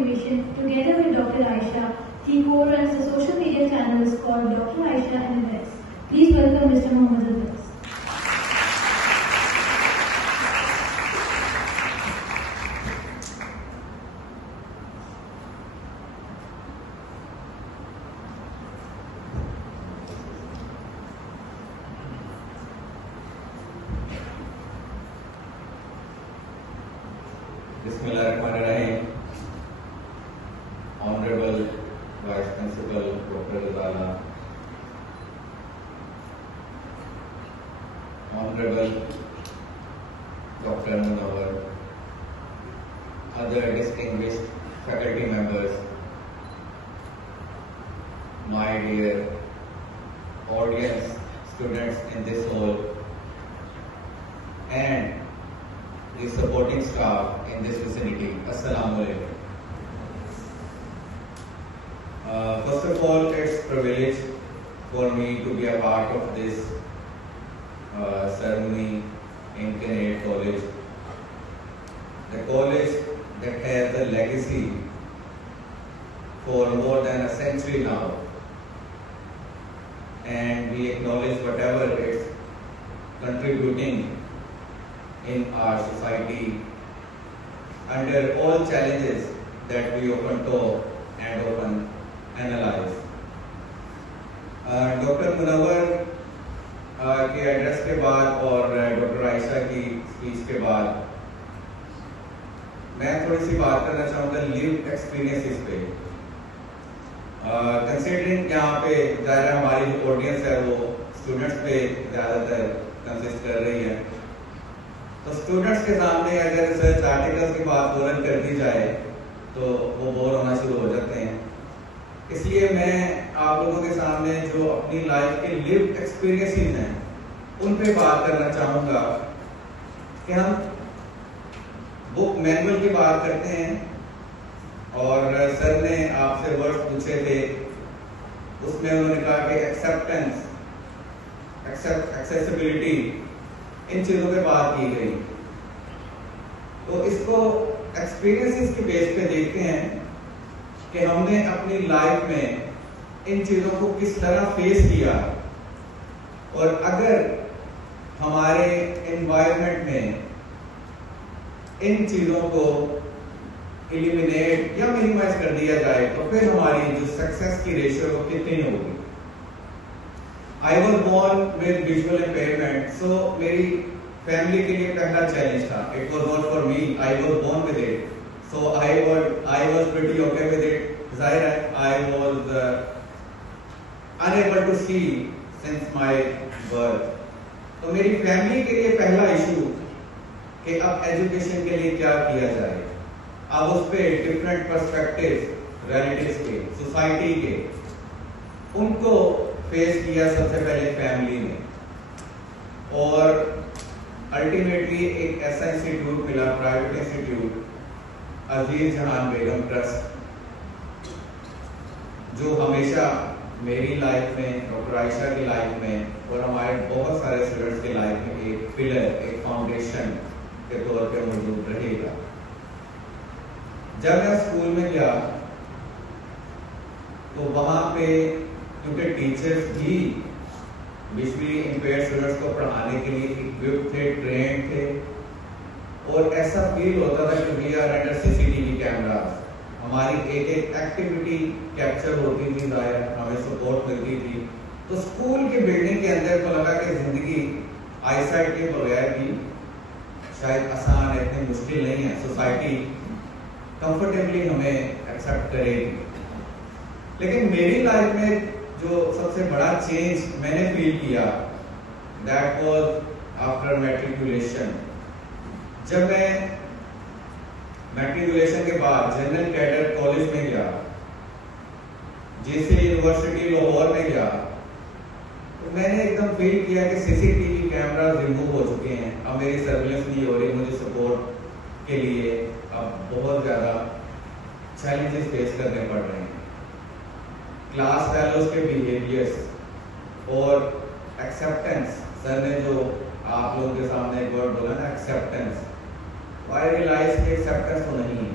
Motivation, together with Dr. Aisha, he co-runs the social media channels called Dr. Aisha and Events. Please welcome Mr. Mohammed Abbas. Bismillahirrahmanirrahim. Honorable Vice Principal Dr. Ghazala, Honorable Dr. Munawar, other distinguished faculty members, my dear audience, students in this hall, and the supporting staff in this vicinity. Assalamu alaikum. First of all, it's a privilege for me to be a part of this ceremony in Kennedy College. The college that has a legacy for more than a century now, and we acknowledge whatever it's contributing in our society under all challenges that we often talk and often analyze. Doctor Munawwar के address के बाद और doctor Ayesha की speech के बाद मैं थोड़ी सी बात करना चाहूँगा लिव्ड एक्सपीरियंसेस पे। कंसिडरिंग यहाँ पे ज़ाहिर हमारी जो ऑडियंस है वो स्टूडेंट्स पे ज़्यादातर कंसिस्ट कर रही है, तो स्टूडेंट्स के सामने अगर रिसर्च आर्टिकल्स की बात बोलन कर दी जाए तो वो बोर होना शुरू हो जाते हैं। इसलिए मैं आप लोगों के सामने जो अपनी लाइफ के लिव्ड एक्सपीरियंसेस हैं उन पे बात करना चाहूँगा कि हम बुक मैनुअल की बात करते हैं और सर ने आपसे वर्ड्स पूछे थे, उसमें उन्होंने कहा कि एक्सेप्टेंस, एक्सेसिबिलिटी, इन चीजों पे बात की गई। तो इसको एक्सपीरियंसेस के बेस पे देखते हैं कि हमने अपनी लाइफ में इन चीजों को किस तरह फेस किया, और अगर हमारे एनवायरनमेंट में इन चीजों को एलिमिनेट या मिनिमाइज कर दिया जाए तो फिर हमारी जो सक्सेस की रेशियो वो कितनी होगी। I was born with visual impairment, so मेरी फैमिली के लिए पहला चैलेंज था। It was not for me, I was born with it, so I was pretty okay with it. जाहिर है I was unable to see since my birth. तो मेरी family के लिए पहला इशू कि अब एजुकेशन के लिए क्या किया जाए। अब उस पे डिफरेंट पर्सपेक्टिव्स रिलेटिव्स के, सोसाइटी के, उनको फेस किया सबसे पहले फैमिली ने, और अल्टीमेटली एक ऐसा इंस्टीट्यूट मिला, प्राइवेट इंस्टीट्यूट अजीज जहान बेगम ट्रस्ट, जो हमेशा मेरी लाइफ में, डॉक्टर आयशा की लाइफ में और हमारे बहुत सारे स्टूडेंट्स की लाइफ में एक पिलर, एक फाउंडेशन के तौर पे मौजूद रहेगा। जब मैं स्कूल में गया तो वहां पे क्योंकि टीचर्स भी विजुअली इंपेयर्ड स्टूडेंट्स को पढ़ाने के लिए इक्विप्ड थे, ट्रेंड थे, और ऐसा फील होता था कि we are under CCTV cameras. हमारी एक एक एक्टिविटी कैप्चर होती थी, हमें सपोर्ट मिलती थी। तो स्कूल की बिल्डिंग के अंदर तो लगा कि जिंदगी आईसाइट के बगैर भी शायद आसान है, इतनी मुश्किल नहीं है, सोसाइटी कंफर्टेबली हमें एक्सेप्ट करेगी। लेकिन मेरी लाइफ में जो सबसे बड़ा चेंज मैंने फील किया, दैट वाज आफ्टर मैट्रिकुलेशन। जब मैं मैट्रिकुलेशन के बाद जनरल कैडर कॉलेज में गया, जेसे यूनिवर्सिटी लाहौर में गया, तो मैंने एकदम फील किया कि सीसीटीवी कैमरा रिमूव हो चुके हैं। अब मेरी सर्विलेंस नहीं हो रही, मुझे सपोर्ट के लिए अब बहुत ज़्यादा चैलेंजेस फेस करने पड़ रहे हैं। क्लास फेलोज के बिहेवियर्स और एक्सेप्टेंस, सर ने जो आप लोगों के सामने एक वर्ड बोला ना, एक्सेप्टेंस, आई रियलाइज कि एक्सेप्टेंस तो नहीं है।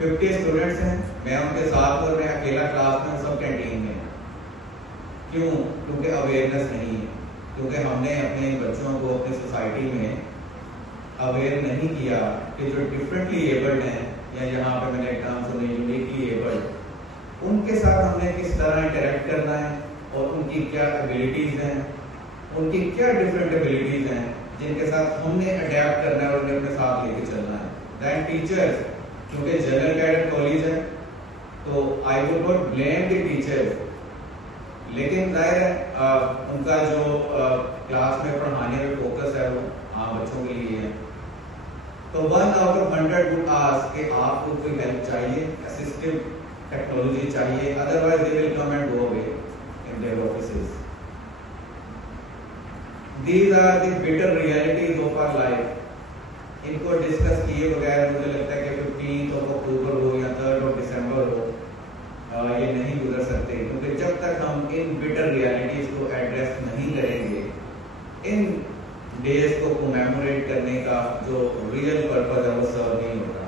50 स्टूडेंट्स हैं, मैं उनके साथ और मैं अकेला क्लास में, सब कैंटीन में। क्यों? क्योंकि अवेयरनेस नहीं है, क्योंकि हमने अपने बच्चों को अपनी सोसाइटी में अवेयर नहीं किया कि जो डिफरेंटली एबल्ड हैं, या यहाँ पे मैंने एक टर्म सुनी यूनिकली एबल्ड, उनके साथ हमने किस तरह इंटरेक्ट करना है और उनकी क्या एबिलिटीज़ हैं, उनकी क्या डिफरेंट एबिलिटीज़ हैं जिनके साथ हमने अडेप्ट करना है और उन्हें अपने साथ लेके चलना है। दैन टीचर्स, क्योंकि जनरल कैडेट कॉलेज है तो I would not blame the teachers, लेकिन जाहिर है उनका जो क्लास में पढ़ाने में फोकस है वो आम बच्चों के लिए है। तो 1 out of 100 would ask कि आपको कोई हेल्प चाहिए, असिस्टिव टेक्नोलॉजी चाहिए, otherwise they will come and go away in their offices. These are the bitter realities of our life. इनको डिस्कस किए बगैर मुझे लगता है कि 15 अक्टूबर हो या 3 दिसंबर हो, ये नहीं गुजर सकते, क्योंकि जब तक हम इन बिटर रियलिटीज को एड्रेस नहीं करेंगे, इन डेज को कमेमोरेट करने का जो रियल पर्पस है वो सर्व नहीं होगा।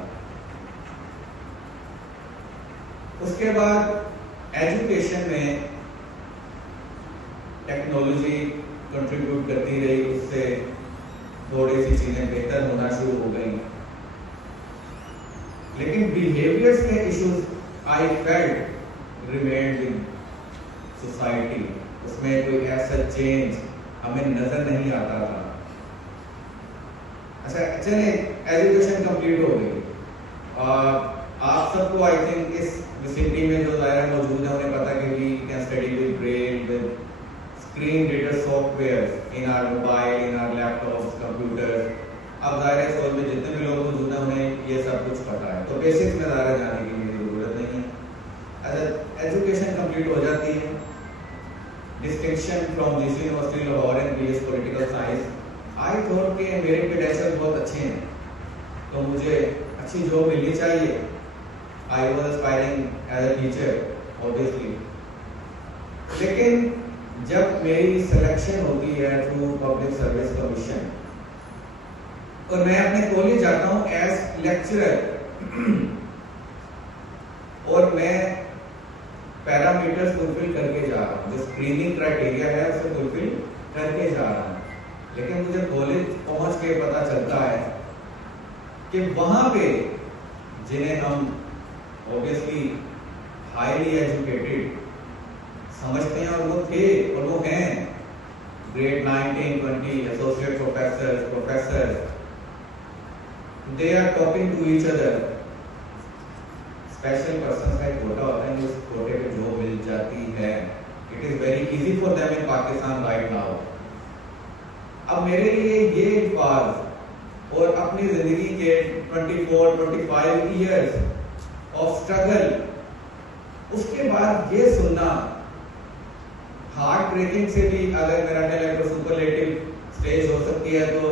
उसके बाद एजुकेशन में टेक्नोलॉजी कंट्रीब्यूट करती रही, उससे थोड़ी सी चीजें बेहतर होना शुरू हो गई, लेकिन बिहेवियर्स के issues I felt remained in society, उसमें कोई ऐसा चेंज हमें नजर नहीं आता था। अच्छा चलिए, एजुकेशन कंप्लीट हो गई, आप सबको आई थिंक इस विसिटी में जो दायरा मौजूद है उन्हें पता कि we can study with braille, with screen reader software in our mobile, in our laptops, computer. अब दायरे सोल में जितने भी लोग मौजूद हैं उन्हें ये सब कुछ पता है, तो बेसिक्स में दायरा जाने की मेरी जरूरत नहीं है। अच्छा, एजुकेशन कंप्लीट हो जाती है, distinction from GC university Lahore and BS political science. I thought कि मेरे क्रेडेंशियल्स बहुत अच्छे हैं तो मुझे अच्छी जॉब मिलनी चाहिए। I was aspiring as a teacher obviously, लेकिन जब मेरी सिलेक्शन होती है थ्रू पब्लिक सर्विस कमीशन और मैं अपने कॉलेज जाता हूं एज लेक्चरर और मैं पैरामीटर्स फुलफिल करके जा रहा हूं, जो स्क्रीनिंग क्राइटेरिया है उसे फुलफिल करके जा रहा हूं, लेकिन मुझे कॉलेज पहुंच के पता चलता है कि वहां पे जिन्हें हम ऑब्वियसली हाईली एजुकेटेड समझते हैं और वो थे और वो हैं grade 9, 10, 20 associate professor, they are talking to each other. Special person का एक कोटा होता है, उस कोटे पे जॉब मिल जाती है, it is very easy for them in Pakistan right now. अब मेरे लिए ये अल्फाज और अपनी जिंदगी के 24-25 इयर्स ऑफ स्ट्रगल, उसके बाद ये सुनना हार्ट ब्रेकिंग से भी, अगर मेरा टेलेक्ट सुपरलेटिव स्टेज हो सकती है तो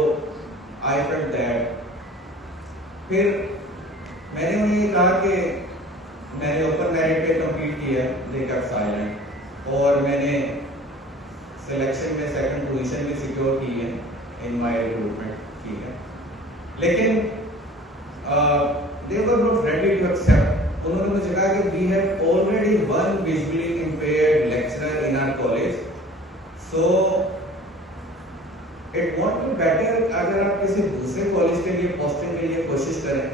आई फेल्ट दैट। फिर मैंने उन्हें कहा कि मैंने ओपन मेरिट पे कंप्लीट किया, दे केप्ट साइलेंट, और मैंने सिलेक्शन में सेकंड पोजीशन भी सिक्योर की है इन माय रिक्रूटमेंट, ठीक है, लेकिन they were not ready to accept. उन्होंने मुझे कहा कि we have already one visually impaired lecturer in our college, so it won't be better अगर आप किसी दूसरे कॉलेज के लिए पोस्टिंग के लिए कोशिश करें।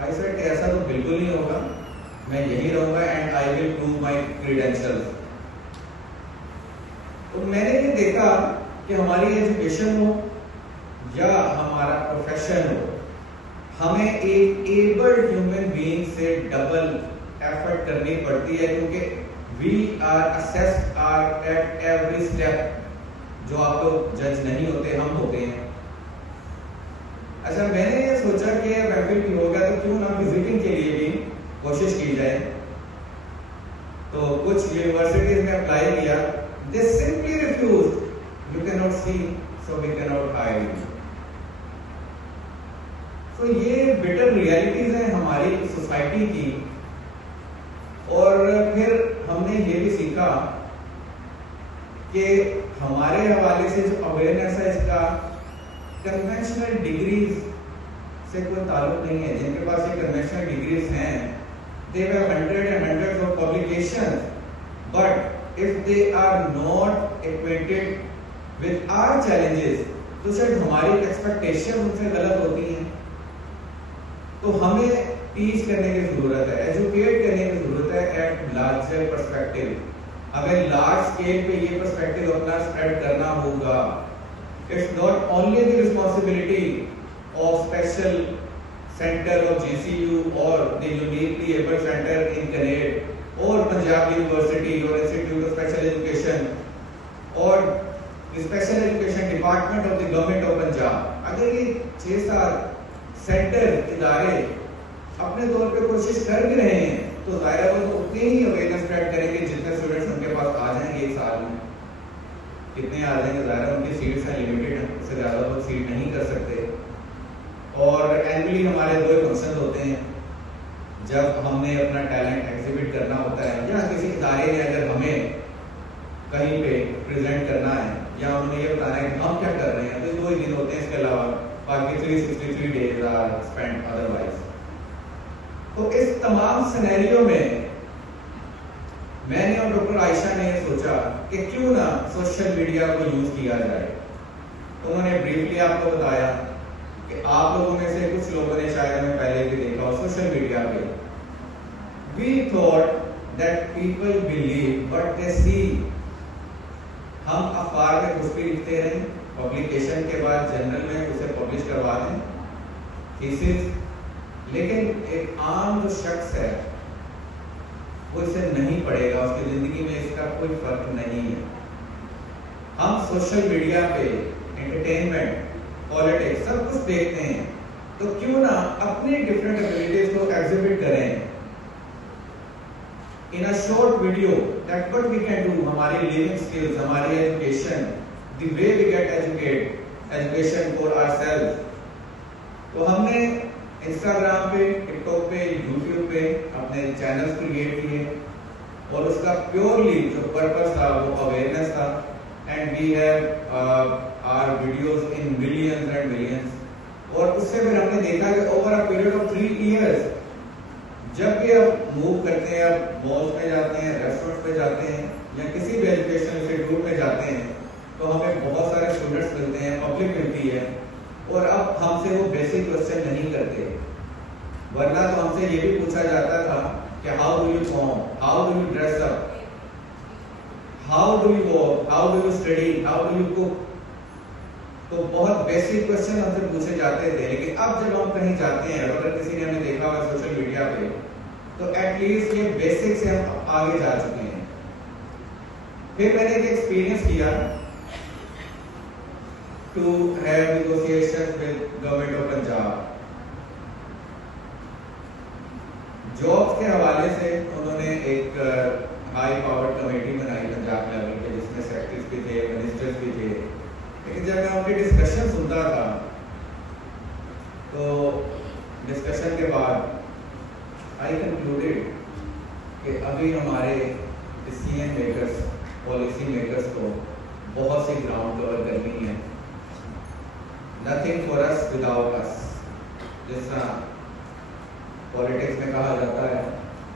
आई सेड ऐसा तो बिल्कुल नहीं होगा, मैं यही रहूंगा and I will prove my credentials. तो मैंने ये देखा कि हमारी एजुकेशन हो या हमारा प्रोफेशन हो, हमें एक एबल्ड ह्यूमन बीइंग से डबल एफर्ट करनी पड़ती है, क्योंकि we are assessed are at every step. जो आप लोग जज नहीं होते, हम होते हैं। अच्छा, मैंने ये सोचा कि एमफिल भी हो गया तो क्यों ना विजिटिंग के लिए भी कोशिश की जाए, तो कुछ यूनिवर्सिटीज में अप्लाई किया, they simply refused, you can not see so we can not hire you. तो ये बिटर रियलिटीज हैं हमारी सोसाइटी की। और फिर हमने ये भी सीखा कि हमारे हवाले से जो अवेयरनेस है इसका, कन्वेंशनल डिग्रीज से कोई ताल्लुक नहीं है, जिनके पास ये कन्वेंशनल डिग्रीज हैं, they have hundreds and hundreds of publications, but if they are not acquainted with our challenges, तो शायद हमारी एक्सपेक्टेशन उनसे गलत होती हैं। तो हमें टीच करने की जरूरत है, एजुकेट करने की जरूरत है एट लार्जर पर्सपेक्टिव। हमें लार्ज स्केल पे ये पर्सपेक्टिव अपना स्प्रेड करना होगा। It's not only the responsibility of special centre of GCU और द यूनिकली एबल सेंटर इन कनेड और पंजाब यूनिवर्सिटी और इंस्टीट्यूट ऑफ स्पेशल एजुकेशन और special education department of the government of Punjab. अगर ये 6-7 सेंटर इदारे अपने तौर पे कोशिश कर भी रहे हैं तो जाहिर है वो उतनी ही अवेयरनेस स्प्रेड करेंगे जितने स्टूडेंट्स उनके पास आ जाएंगे एक साल में। कितने आ जाएंगे, जाहिर है उनकी सीट्स हैं लिमिटेड हैं, उससे ज़्यादा वो सीट नहीं कर सकते। और एनुअली हमारे 2 फंक्शन होते हैं, जब हमने अपना टैलेंट एग्जिबिट करना होता है या किसी इदारे ने अगर हमें कहीं पे प्रेजेंट करना है या उन्हें ये बताना है कि हम क्या कर रहे हैं, तो 2 ही दिन होते हैं, इसके अलावा बाकी 363 डेज आर स्पेंट अदरवाइज। तो इस तमाम सिनेरियो में मैंने और डॉक्टर आयशा ने सोचा कि क्यों ना सोशल मीडिया को यूज किया जाए। तो उन्होंने ब्रीफली आपको बताया कि आप लोगों में से कुछ लोगों ने शायद हमें पहले भी देखा हो सोशल मीडिया पे। We thought that people believe what they see. हम अखबार में कुछ भी लिखते रहे, पब्लिकेशन के बाद जर्नल में उसे पब्लिश करवा दें थीसिस, लेकिन एक आम जो शख्स है वो इसे नहीं पढ़ेगा, उसकी जिंदगी में इसका कोई फर्क नहीं है। हम सोशल मीडिया पे एंटरटेनमेंट, पॉलिटिक्स सब कुछ देखते हैं, तो क्यों ना अपनी डिफरेंट एबिलिटीज को एग्जिबिट करें in a short video. That what we can do, हमारी लिविंग स्किल्स, हमारी education, the way we get education for ourself. तो हमने इंस्टाग्राम पे, टिकटॉक पे, यूट्यूब पे अपने चैनल्स क्रिएट किए और उसका प्योरली जो पर्पस था वो अवेयरनेस था। And we have our videos in millions and millions. और उससे फिर हमने देखा कि over a period of 3 years जब भी आप मूव करते हैं, आप मॉल्स में जाते हैं, रेस्टोरेंट्स में जाते हैं या किसी भी एजुकेशन इंस्टीट्यूट में जाते हैं, तो हमें बहुत सारे स्टूडेंट्स मिलते हैं, पब्लिक मिलती है, और अब हमसे वो बेसिक क्वेश्चन नहीं करते। वरना तो हमसे ये भी पूछा जाता था कि how do you form, how do you dress up, how do you walk, how do you study, how do you cook. तो बहुत बेसिक क्वेश्चन हमसे पूछे जाते थे। लेकिन अब जब हम कहीं जाते हैं, अगर किसी ने हमें देखा हुआ सोशल मीडिया पे, तो एटलीस्ट ये बेसिक से हम आगे जा चुके हैं। फिर मैंने एक एक्सपीरियंस किया to have negotiations with government of Punjab। Jobs के हवाले से उन्होंने एक हाई पावर कमेटी बनाई पंजाब लेवल पे, जिसमें सेक्रेटरीज भी थे, मिनिस्टर्स भी थे। लेकिन जब मैं उनकी डिस्कशन सुनता था, तो डिस्कशन के बाद आई कंक्लूडेड कि अभी हमारे डिसीजन मेकर्स, पॉलिसी मेकर्स को बहुत सी ग्राउंड कवर करनी है। Nothing for us without us। जिस तरह पॉलिटिक्स में कहा जाता है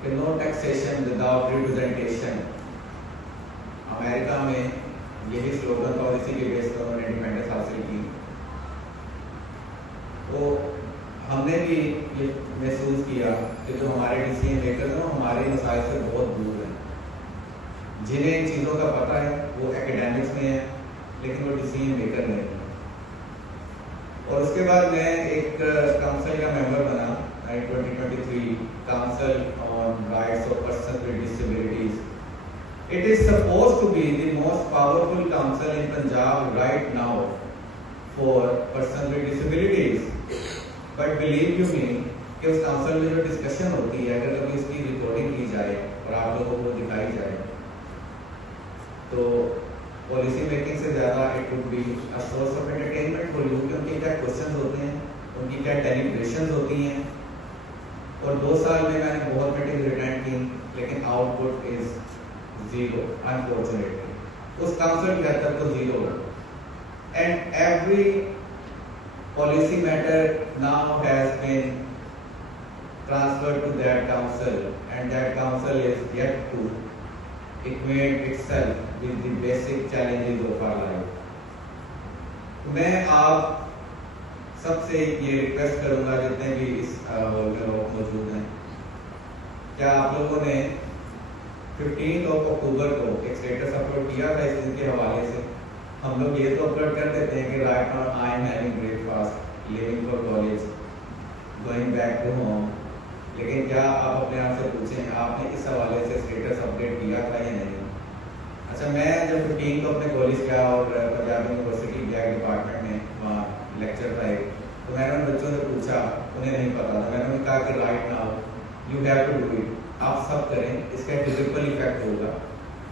कि no taxation without representation. America में यही स्लोगन था और इसी के बेस पर उन्होंने इंडिपेंडेंस हासिल की। तो हमने भी ये महसूस किया कि जो हमारे डिसीजन मेकर हैं हमारे मसाइल से बहुत दूर हैं। जिन्हें इन चीज़ों का पता है वो एकेडमिक्स में है, लेकिन वो डिसीजन मेकर नहीं। और उसके बाद मैं एक काउंसिल का मेंबर बना 2023 council on rights of persons with disabilities. It is supposed to be the most powerful council in Punjab right now for persons with disabilities. But believe you me कि उस काउंसिल में जो डिस्कशन होती है, अगर कभी उसकी रिकॉर्डिंग की जाए और आप लोगों को दिखाई जाए, तो पॉलिसी मेकिंग से ज़्यादा it would be a source of entertainment for you. उनके क्या क्वेश्चंस होते हैं, उनकी क्या डेलिब्रेशंस होती हैं। और 2 साल में मैंने बहुत मीटिंग अटेंड की, लेकिन आउटपुट इज जीरो अनफॉर्चुनेटली। उस काउंसिल के हद तक तो zero. And every policy matter now has been transferred to that council, and that council is yet to acquaint itself with the basic challenges of our life. मैं आप सबसे ये request करूंगा, जितने भी इस हॉल में लोग मौजूद हैं, क्या आप लोगों ने 15 अक्टूबर को एक स्टेटस अपलोड किया था इस दिन के हवाले से? हम लोग ये तो अपलोड कर देते हैं कि right now I am having breakfast, living for college, going back to home, लेकिन क्या आप अपने आप से पूछें आपने इस हवाले से स्टेटस अपडेट किया था या नहीं? अच्छा, मैं जब 15 को अपने कॉलेज गया और पंजाब यूनिवर्सिटी गया डिपार्टमेंट में, वहाँ लेक्चर था एक, तो मैंने उन बच्चों से पूछा, उन्हें नहीं पता था, मैंने उन्हें कहा कि right now you have to do it, आप सब करें, इसका एक रिपल इफेक्ट होगा,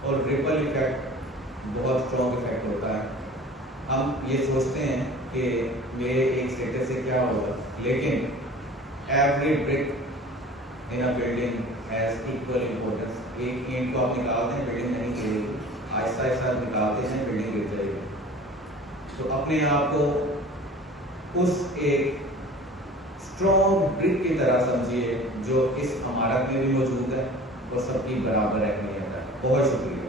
और रिपल इफेक्ट बहुत स्ट्रॉन्ग इफेक्ट होता है। हम ये सोचते हैं कि मेरे एक स्टेटस से क्या होगा, लेकिन every brick in a building has equal importance. एक ईंट को आप निकालते हैं, बिल्डिंग नहीं गिरेगी, आहिस्ता आहिस्ता निकालते हैं, बिल्डिंग गिर जाएगी। तो अपने आप को उस एक स्ट्रॉन्ग ब्रिक की तरह समझिए जो इस इमारत में भी मौजूद है और सबकी बराबर अहमियत है। बहुत शुक्रिया।